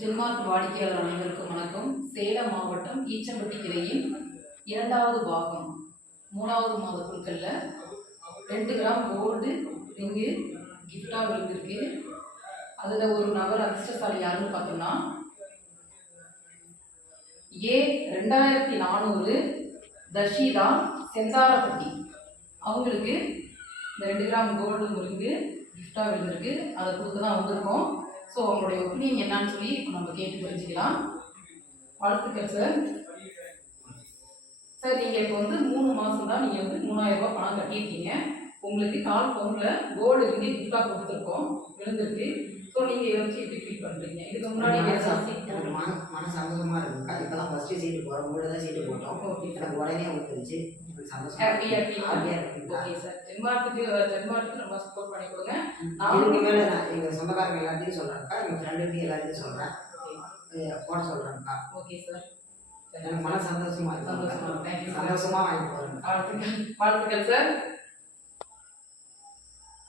ஜென்மார்க் வாடிக்கையாளர் அனைவருக்கும் வணக்கம். சேலம் மாவட்டம் ஈச்சம்பட்டி கிளையின் 2வது பாகம் 3வது மாத குழுக்களில் 2 கிராம் கோல்டு ரிங்கு கிஃப்டாக விழுந்திருக்கு. அதில் ஒரு நபர் அதிர்ஷ்டசாலி யாருன்னு பார்த்தோம்னா A2400 தர்ஷிதா செந்தாரப்பட்டி. அவங்களுக்கு இந்த 2 கிராம் கோல்டு ரிங்கு கிஃப்டாக விழுந்திருக்கு. அதை கொடுக்க தான் வந்திருக்கோம். ஸோ அவங்களுடைய ஒப்பீனியன் என்னன்னு சொல்லி இப்போ நம்ம கேட்டு தெரிஞ்சுக்கலாம். வாழ்த்துக்கள் சார். சார் நீங்கள் இப்போ 3 மாதம் தான் நீங்கள் 3000 ரூபாய் பணம் கட்டியிருக்கீங்க. உங்களுக்கு 4 பவுனில் கோல்டு ரிங்கு கிஃப்டாக கொடுத்துருக்கோம், விழுந்திருக்கு. ஸோ நீங்கள் இதை வச்சு எப்படி ஃபீல் பண்ணுறீங்க? இதுக்கு முன்னாடி மன சந்தோஷமாக இருக்குக்கா. இப்போதான் ஃபஸ்ட்டு சீட்டு போகிறோம், உங்களோட தான் சீட்டு போட்டோம். ஓகே, எனக்கு உடனே வந்துருச்சு. ஹாப்பியாக இருக்குங்களா? Okay sir. ஜென்மார்க்கு ரொம்ப சப்போர்ட் பண்ணி கொடுங்க. இதுக்கு மேலே நான் எங்கள் சொந்தக்காரங்க எல்லாத்தையும் சொல்கிறேன்க்கா, எங்கள் ஃப்ரெண்டுக்கு எல்லாத்தையும் சொல்கிறேன், போட சொல்கிறேன்க்கா. Okay sir. எனக்கு மன சந்தோஷமாக இருக்கு. சந்தோஷமாக வாங்கிட்டு போகிறேன். வாழ்த்துக்கள் சார்.